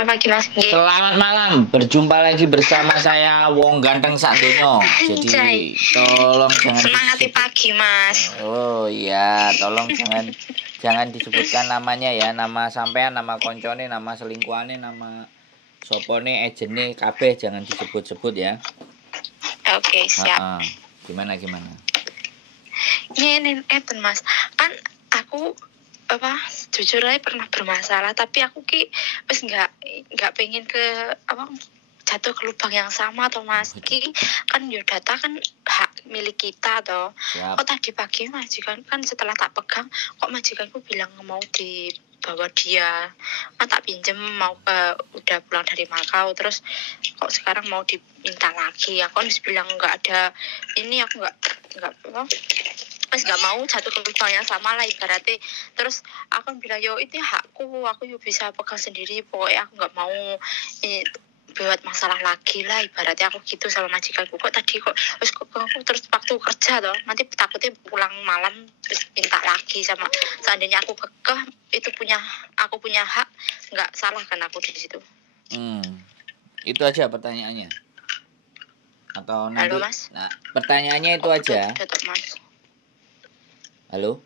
selamat pagi Mas. Selamat malam, berjumpa lagi bersama saya Wong Ganteng Sakdono. Jadi tolong jangan semangati pagi Mas. Oh iya, tolong jangan disebutkan namanya ya, nama sampean, nama koncone, nama selingkuhane, nama sopone, ejene, kabeh jangan disebut-sebut ya. Oke, siap. Gimana? Ini Mas, kan aku jujur aja pernah bermasalah, tapi aku wis nggak pengen jatuh ke lubang yang sama toh Mas. Kan data kan hak milik kita toh. Kok tadi pagi majikan kan setelah tak pegang, kok majikanku bilang mau dibawa dia, kan tak pinjem mau udah pulang dari Makau, terus kok sekarang mau diminta lagi. Aku harus bilang nggak ada ini, aku nggak pas nggak mau jatuh ke lubang yang sama lah ibaratnya. Terus aku bilang yo itu hakku, aku bisa pegang sendiri, pokoknya aku nggak mau buat masalah lagi lah ibaratnya, aku gitu sama majikanku. Kok tadi terus aku terus waktu kerja toh, nanti takutnya pulang malam terus minta lagi. Sama seandainya aku kekeh itu aku punya hak, nggak salah kan aku di situ. Itu aja pertanyaannya atau nanti? Halo Mas. Nah, pertanyaannya itu aja. Mas. Halo,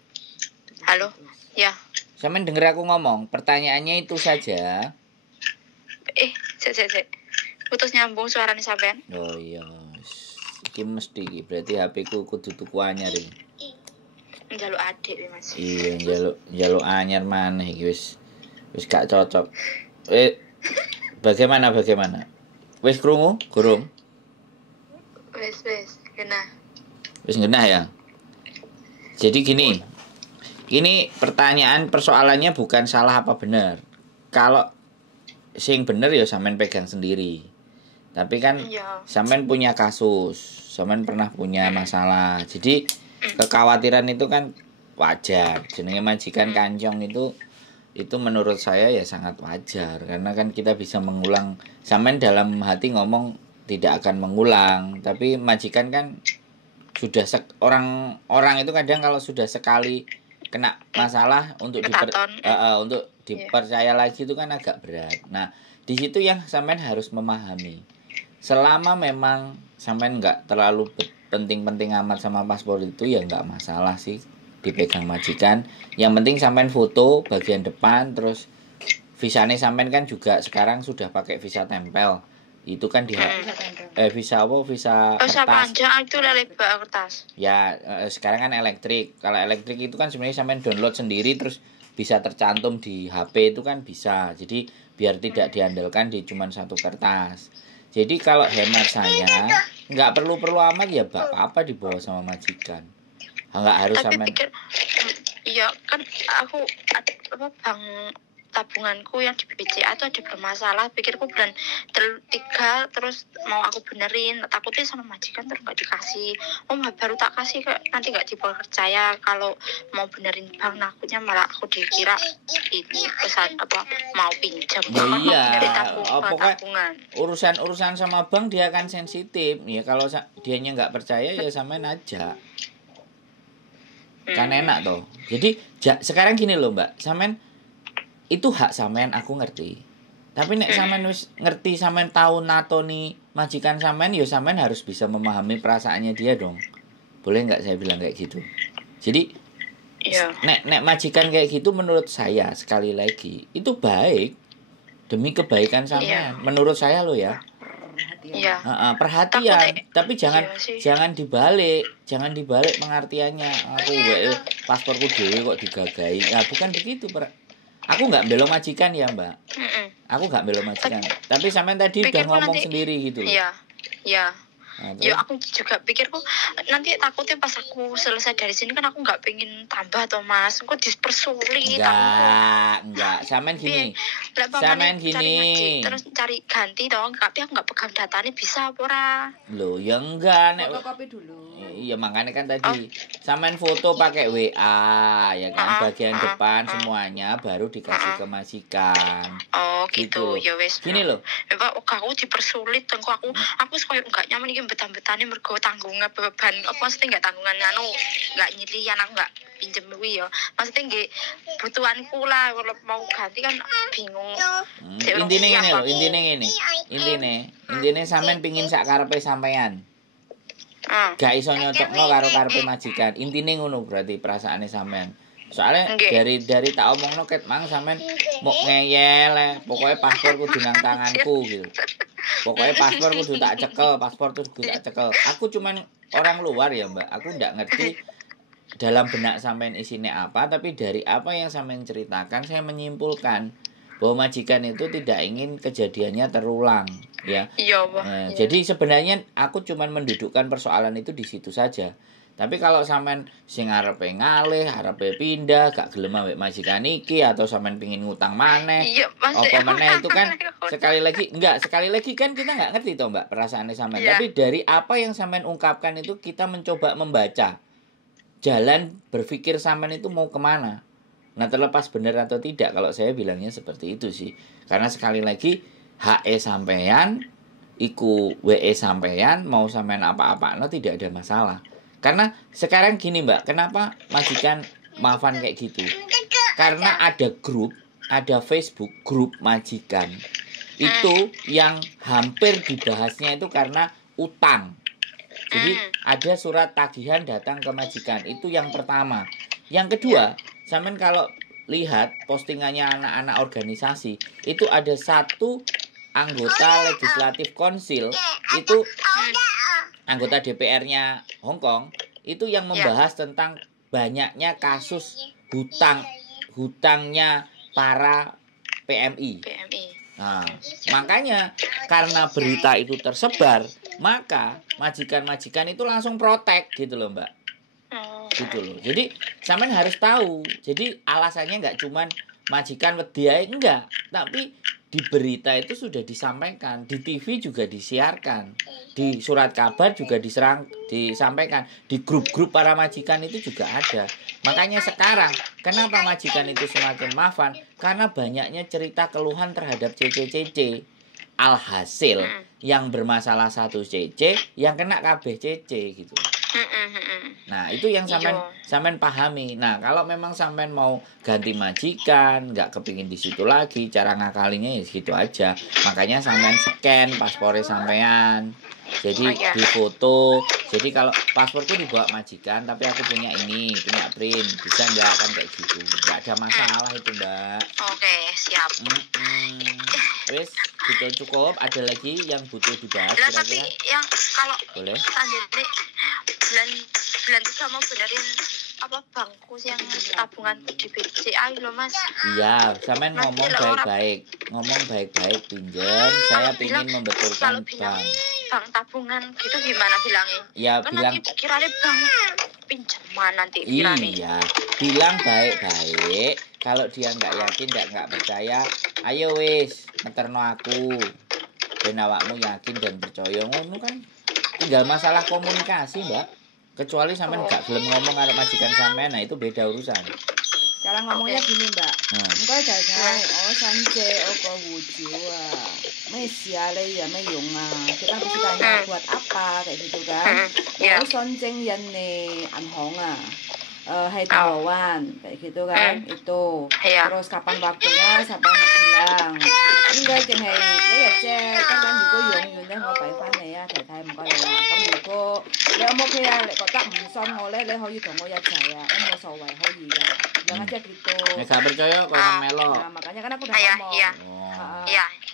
ya. Sampean denger aku ngomong, pertanyaannya itu saja. Sik. Putus nyambung suaranya sampean. Oh iya. Iki mesti iki berarti HP ku kudu tuku anyar iki. Njaluk adik iki Mas. Iya, njaluk anyar maneh iki wis gak cocok. Bagaimana? Wis krungu? Gurung? Wis genah. Wis genah ya. Jadi gini persoalannya bukan salah apa benar. Kalau sing bener ya sampean pegang sendiri. Tapi kan sampean punya kasus, sampean pernah punya masalah. Jadi kekhawatiran itu kan wajar. Jenenge majikan kancong itu menurut saya ya sangat wajar, karena kan kita bisa mengulang. Sampean dalam hati ngomong tidak akan mengulang, tapi majikan kan sudah orang itu kadang kalau sudah sekali kena masalah untuk dipercaya lagi itu kan agak berat. Nah, di situ yang sampean harus memahami. Selama memang sampean nggak terlalu penting-penting amat sama paspor itu ya nggak masalah sih dipegang majikan. Yang penting sampean foto bagian depan, terus visanya sampean kan juga sekarang sudah pakai visa tempel. Itu kan visa kertas. Panjang itu lebar kertas. Ya, sekarang kan elektrik. Kalau elektrik itu kan sebenarnya sampean download sendiri terus bisa tercantum di HP itu kan bisa. Jadi biar tidak diandalkan di cuman satu kertas. Jadi kalau hemat saya nggak perlu amat ya apa dibawa sama majikan. Nggak harus sampean. Iya kan aku bang tabunganku yang di BCA itu ada bermasalah. Pikirku bulan 3 terus mau aku benerin, takutnya sama majikan terus nggak dikasih. Baru tak kasih nanti nggak dipercaya kalau mau benerin bank. Takutnya malah aku dikira ini pesan mau pinjam. Iya, pokoknya urusan sama bank dia kan sensitif ya. Kalau dianya nggak percaya ya samain aja. Kan enak toh. Jadi sekarang gini loh Mbak, sampean itu hak sampean aku ngerti. Tapi nek sampean wis ngerti, sampean tahu natoni majikan sampean, ya sampean harus bisa memahami perasaannya dia dong. Boleh nggak saya bilang kayak gitu? Jadi nek majikan kayak gitu menurut saya sekali lagi itu baik demi kebaikan sampean. Menurut saya loh ya. Iya. Perhatian, tapi jangan dibalik pengertiannya. Aku pasporku dhewe kok digagai. Ya bukan begitu, Aku nggak belok majikan ya Mbak. Aku nggak belok majikan. Tapi sampean tadi udah ngomong sendiri gitu loh. Iya. Ya aku juga pikirku nanti takutnya pas aku selesai dari sini kan aku nggak pengen tambah toh Mas. Kok dipersulit. Enggak. Sampean gini. Terus cari ganti dong. Tapi aku nggak pegang datanya, bisa apa ora? Loh, ya enggak nek fotokopi dulu. Iya, makanya kan tadi sampean foto pakai WA ya kan, bagian depan semuanya baru dikasih ke majikan. Oh, gitu. Ya wis. Gini loh. Aku dipersulit dan aku koyo enggak nyaman iki betan-betane mergo tanggungan beban apa mesti enggak tanggungan nggak nyilian, aku enggak pinjem kuwi ya. Maksudnya nggih butuhanku lah kalau mau ganti kan bingung. Intine ngene lho, intine sampean pengin sak karepe sampean. Gak iso nyocokno karo karepe majikan. Intine ngono berarti perasaane sampean. Soalnya dari tak omongno ket mang sampean mok ngeyel, pokoknya paspor kudu nang tanganku gitu. Pokoknya paspor kudu tak cekel, paspor tuh kudu tak cekel. Aku cuman orang luar ya, Mbak. Aku ndak ngerti dalam benak sampean isinya apa, tapi dari apa yang sampean ceritakan saya menyimpulkan bahwa majikan itu tidak ingin kejadiannya terulang, ya. Iya, Pak. Jadi sebenarnya aku cuman mendudukkan persoalan itu di situ saja. Tapi kalau sampean sing arepe ngalih, arepe pindah, gak gelem ambek majikan iki atau sampean pengin ngutang maneh, apa meneh itu kan sekali lagi kan kita nggak ngerti toh Mbak perasaannya sampean. Tapi dari apa yang sampean ungkapkan itu kita mencoba membaca jalan berpikir sampean itu mau kemana. Nah terlepas benar atau tidak kalau saya bilangnya seperti itu sih. Karena sekali lagi HE sampean, iku WE sampean, mau sampean apa-apa, no tidak ada masalah. Karena sekarang gini Mbak, kenapa majikan maafan kayak gitu? Karena ada grup, ada Facebook grup majikan. Itu yang hampir dibahasnya itu karena utang. Jadi ada surat tagihan datang ke majikan, itu yang pertama. Yang kedua, sampean kalau lihat postingannya anak-anak organisasi, itu ada satu anggota legislatif konsil, itu anggota DPR-nya Hong Kong, itu yang membahas tentang banyaknya kasus hutangnya para PMI. Nah, makanya karena berita itu tersebar, maka majikan-majikan itu langsung protek gitu loh Mbak. Gitu loh. Jadi sampean harus tahu. Jadi alasannya nggak cuman majikan wedi ae enggak, tapi di berita itu sudah disampaikan, di TV juga disiarkan, di surat kabar juga disampaikan, di grup-grup para majikan itu juga ada. Makanya sekarang kenapa majikan itu semakin maafan? Karena banyaknya cerita keluhan terhadap CC. Alhasil yang bermasalah satu CC, yang kena kabeh CC gitu. Nah itu yang sampean pahami. Nah kalau memang sampean mau ganti majikan, nggak kepingin di situ lagi, cara ngakalinya ya segitu aja. Makanya sampean scan paspornya sampean. Jadi difoto. Jadi kalau pasporku dibawa majikan, tapi aku punya print, bisa nggak kan kayak gitu? Nggak ada masalah itu Mbak. Oke, siap. Wes, gitu cukup. Ada lagi yang butuh dibahas? Tapi yang kalau boleh. Bulan 3 mau benerin apa bangku yang tabungan di BCA loh Mas. Iya, sampean ngomong baik-baik pinjam. Saya ingin membetulkan bank tabungan gitu gimana bilangnya? Ya kan bilang kiranya bank pinjaman nanti kiranya. Iya, bilang baik-baik. Kalau dia nggak yakin, nggak percaya, ayo wis ngeterno aku. Ben awakmu yakin dan percaya ngono kan. Tinggal masalah komunikasi, Mbak. Kecuali sampean gak gelem ngomong karo majikan sampean, nah itu beda urusan. Cara ngomongnya gini, Mbak. Engkau jangan sanje wujiwa. Mesiale ya meyunga. Kita pasti tanya buat apa kayak gitu kan. Sonjeng yane anhonga. Hai Tawawan kayak gitu kan. Itu. Terus kapan waktunya sampai bilang. Enggak jeng hai ya cek kan juga yung deh mau pai fan ya thầy thầy một coi là咁如果你有冇屋企啊你覺得唔信我咧你可以同我一齊啊咁冇所謂可以噶jangan aja gitu. Nggak percaya kalau melo. Nah, makanya kan aku udah ngomong.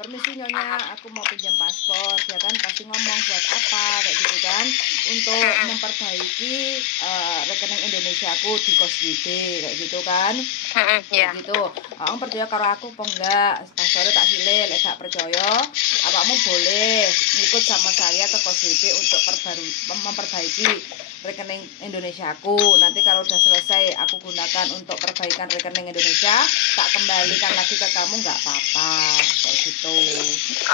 Permisi nyonya, aku mau pinjam paspor. Dia kan pasti ngomong buat apa kayak gitu kan. Untuk memperbaiki rekening Indonesiaku di Koswide kayak gitu kan. Kayak gitu. Kamu percaya karo aku apa enggak? Paspornya tak silih, lek gak percaya, awakmu boleh ngikut sama saya ke Koswide untuk memperbaiki rekening Indonesiaku. Nanti kalau udah selesai aku gunakan untuk perbaikan rekening Indonesia, tak kembalikan lagi ke kamu nggak apa-apa kayak gitu.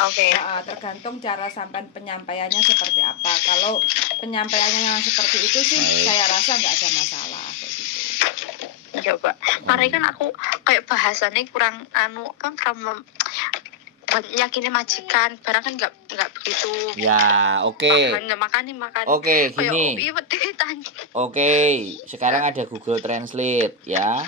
Oke. Tergantung cara sampai penyampaiannya seperti apa. Kalau penyampaiannya yang seperti itu sih saya rasa nggak ada masalah kayak gitu. Coba. Karena kan aku kayak bahasannya kurang karena yakinnya majikan barang kan nggak nggak begitu. Ya, oke. Makan. Oke, gini. Oke, sekarang ada Google Translate ya.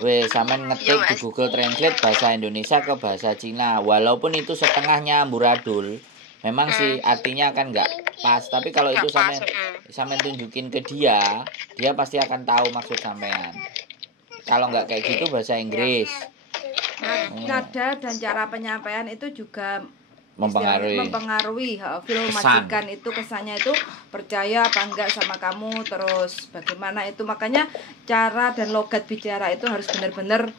Wes, sampean ngetik di Google Translate bahasa Indonesia ke bahasa Cina. Walaupun itu setengahnya amburadul, memang sih artinya kan nggak pas. Tapi kalau itu sampean tunjukin ke dia pasti akan tahu maksud sampean. Kalau nggak kayak gitu bahasa Inggris. Nada dan cara penyampaian itu juga mempengaruhi film majikan itu kesannya itu percaya apa enggak sama kamu, terus bagaimana itu, makanya cara dan logat bicara itu harus benar-benar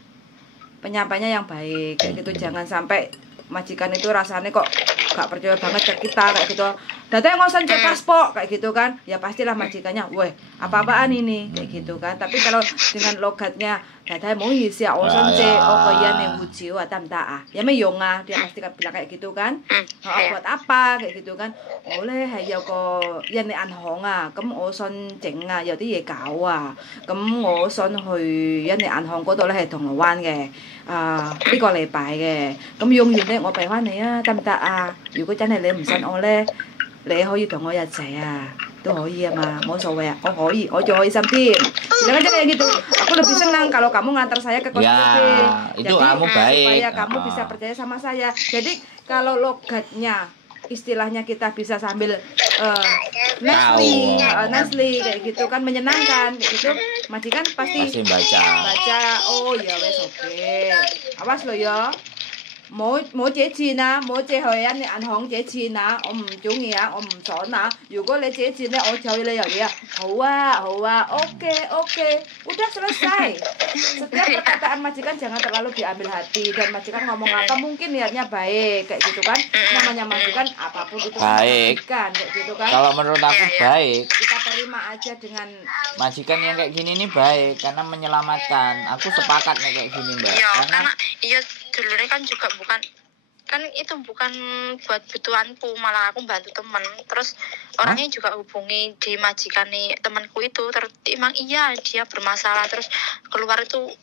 penyampaiannya yang baik kayak gitu. Jangan sampai majikan itu rasanya kok gak percaya banget ke kita kayak gitu, datanya ngosen cek paspor kayak gitu kan, ya pastilah majikannya weh apa-apaan ini kayak gitu kan. Tapi kalau dengan logatnya datanya mau isi ngosen cek kaya nih wujiu tamta ya meyonga, dia pasti bilang kayak gitu kan. Buat apa kayak gitu kan, oleh hayo ko yan ni anhonga kem ngosen cenga ya di ye kawa kem ngosen hui yan ni anhong ko to le he thong wan ge 呢個禮拜嘅，咁用完咧我俾翻你啊，得唔得啊？如果真係你唔信我咧，你可以同我一齊啊，都可以啊嘛，冇所謂啊，我可以，我仲可以心添。Jangan aja kayak gitu. Aku lebih senang kalau kamu ngantar saya ke kos itu kamu baik. Supaya kamu bisa percaya sama saya. Jadi kalau logatnya istilahnya kita bisa sambil Nesli kayak gitu kan, menyenangkan kayak gitu, majikan pasti baca oh ya wes oke. Awas lo ya,冇借錢啊，冇借去人哋銀行借錢啊，我唔中意啊，我唔想啊。如果你借錢咧，我就要你有嘢啊。好啊 oke udah selesai. Setiap perkataan majikan jangan terlalu diambil hati, dan majikan ngomong apa mungkin niatnya baik kayak gitu kan. Namanya majikan apapun itu majikan kayak gitu kan. Kalau menurut aku baik, kita terima aja dengan majikan yang kayak gini nih baik karena menyelamatkan. Aku sepakat nih kayak gini, Mbak. Karena dulunya kan juga bukan buat butuhanku, malah aku bantu temen. Terus orangnya juga hubungi di majikan nih temanku itu, emang iya dia bermasalah, terus keluar itu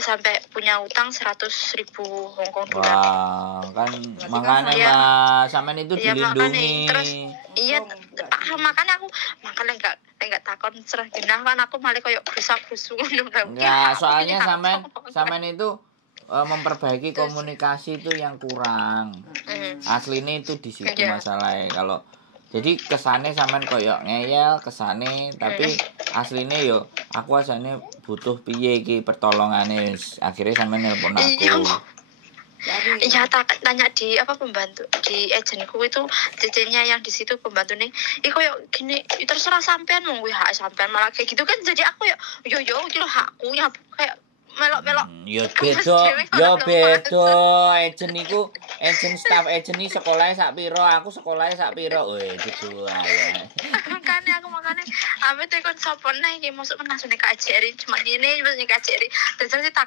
sampai punya utang 100.000 Hongkong dolar. Wah, kan makanya Mbak, sampean itu dilindungi. Terus makanya aku enggak takon serah genah kan, aku malah koyo brusak-brusuk ngono. Ya, soalnya sampean itu memperbaiki komunikasi itu yang kurang. Aslinya itu di situ masalahnya. Kalau jadi kesannya sampean koyo ngeyel kesane, tapi aslinya yo aku asane butuh piye iki pertolongane, akhirnya sampean nelpon aku. Iya, tanya di pembantu di agenku itu, cecenya yang di situ pembantu nih, koyo gini, terserah sampean mau hak sampean, malah kayak gitu kan. Jadi aku yo itu hakku ya, kayak melok-melok. Ya beda. Agent staff agent iki sekolahe sak piro, aku sekolahe sak piro. Weh, gitu ae. Makanya apa tuh kon sopon iki masuk langsung ke KJRI cuma ini ke KJRI. Terus tak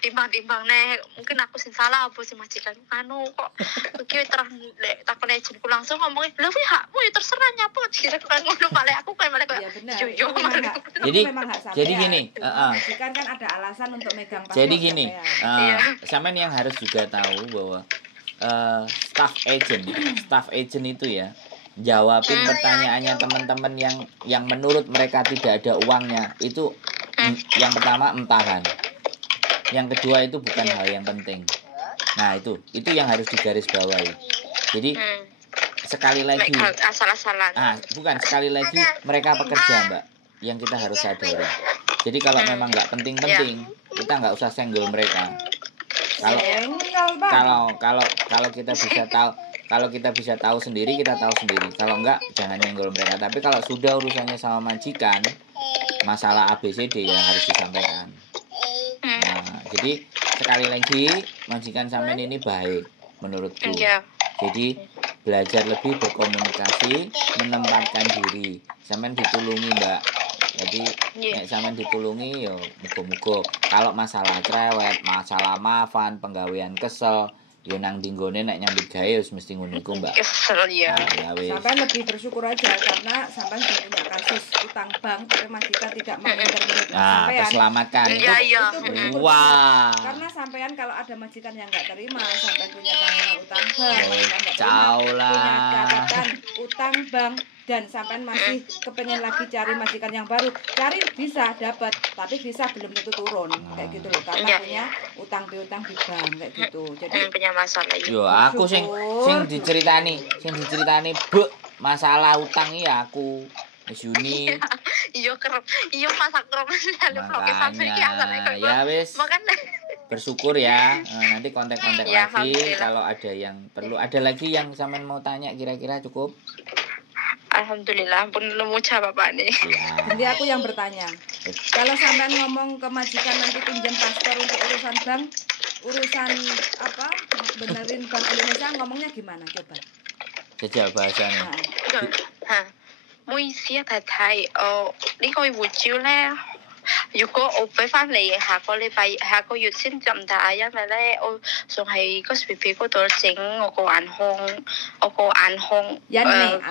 timbang-timbang nih, mungkin aku sing salah apa sih majikan kok iki terang takon agentku langsung ngomongin, "Lha kuwi hakmu ya terserah nyapa." Kira kan ngono malah aku kan malah kayak yo. Jadi gini, majikan kan ada alasan untuk megang paspor. Jadi gini, sampean yang harus juga tahu bahwa staff agent itu ya jawabin pertanyaannya teman-teman yang menurut mereka tidak ada uangnya itu. Yang pertama entahan, yang kedua itu bukan hal yang penting. Nah itu yang harus digarisbawahi. Jadi sekali lagi bukan sekali lagi mereka pekerja, Mbak, yang kita harus sadari. Jadi kalau memang nggak penting-penting, kita nggak usah senggol mereka. Kalau kita bisa tahu, kalau kita bisa tahu sendiri, kita tahu sendiri. Kalau enggak, jangan nyenggol mereka. Tapi kalau sudah urusannya sama majikan, masalah ABCD ya harus disampaikan. Nah, jadi sekali lagi majikan sampean ini baik menurutku. Jadi belajar lebih berkomunikasi, menempatkan diri. Sampean ditulungi, Mbak. Jadi nek sampean ditulungi yo muga-muga. Kalau masalah cerewet, masalah maafan, penggawean kesel, ya nang dinggone nek nyambut gawe wis mesti ngono iku, Mbak. Kesel ya. Sampai lebih bersyukur aja karena sampai punya kasus utang bank tapi majikan tidak mengintervensi sampean. Terselamatkan. Iya. Wah. Karena sampean kalau ada majikan yang enggak terima sampai punya tanggungan utang bank, punya catatan utang bank dan sampean masih kepengen lagi cari majikan yang baru, cari bisa dapat tapi bisa belum tentu turun kayak gitu loh karena punya utang piutang di bank kayak gitu. Jadi punya masalah ya. Yo aku sing diceritani Bu masalah utang ya aku wis Yuni. Iya kerep. Iya masak kerep dalu vlog sampe iki asale kok. Ya wis. Bersyukur ya. Nanti kontak-kontak ya, lagi kalau ada yang perlu. Ada lagi yang sampean mau tanya kira-kira cukup? Alhamdulillah pun nemu jawabannya. Ya. Jadi aku yang bertanya. Kalau sampean ngomong ke majikan nanti pinjam paspor untuk urusan bank, urusan apa? Benerin Bank Indonesia ngomongnya gimana coba? Jajal bahasanya. Mỗi次太太呢個護照咧，如果我俾翻嚟下個月先就唔得啊，因為咧我仲係嗰時俾嗰度整我個眼眶，嗰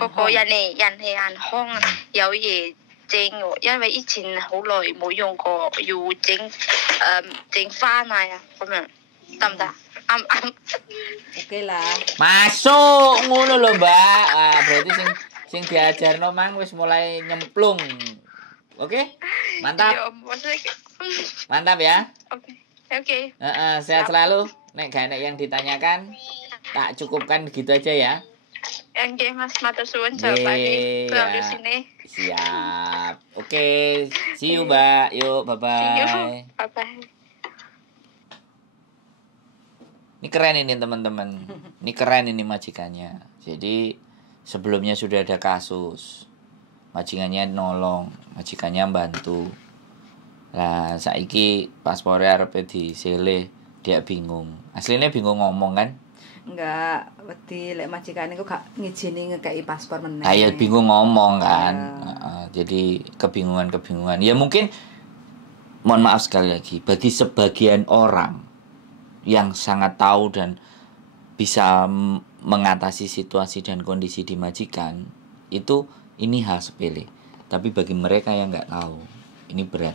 個印尼眼眶有嘢整喎，因為以前好耐冇用過，要整翻啊咁樣，得唔得？啱。Oke lah. Masuk ngono lho, Mbak. Berarti sing diajarno mang wis mulai nyemplung. Oke? Mantap. Mantap ya. Oke. Sehat selalu. Nek gak enak yang ditanyakan, tak cukupkan gitu aja ya. Oke, Mas, matur suwun jawabannya. Pulang di sini. Siap. Oke, see you, Mbak. Yuk, bye-bye. See you. Bye-bye. Ini keren ini teman-teman. Ini keren ini majikannya. Jadi sebelumnya sudah ada kasus. Majikannya nolong, majikannya bantu. Lah saiki paspore arep disele, dia bingung. Aslinya bingung ngomong kan? Enggak, wedi lek majikane kok gak ngijini ngekeki paspor meneh. Ya bingung ngomong kan. Jadi kebingungan. Ya mungkin mohon maaf sekali lagi bagi sebagian orang yang sangat tahu dan bisa mengatasi situasi dan kondisi di majikan itu ini hal sepele, tapi bagi mereka yang nggak tahu ini berat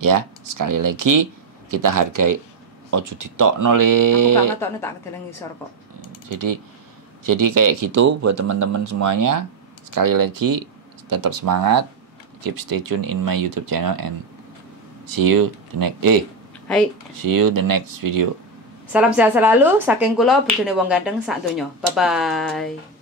ya. Sekali lagi kita hargai, ojo ditokno le. Aku gak ngetokno tak kedeleng ngisor kok. Jadi kayak gitu buat teman-teman semuanya. Sekali lagi tetap semangat, keep stay tune in my YouTube channel and see you the next see you the next video. Salam sehat selalu, saking kula bojone wong ganteng sak donya. Bye bye.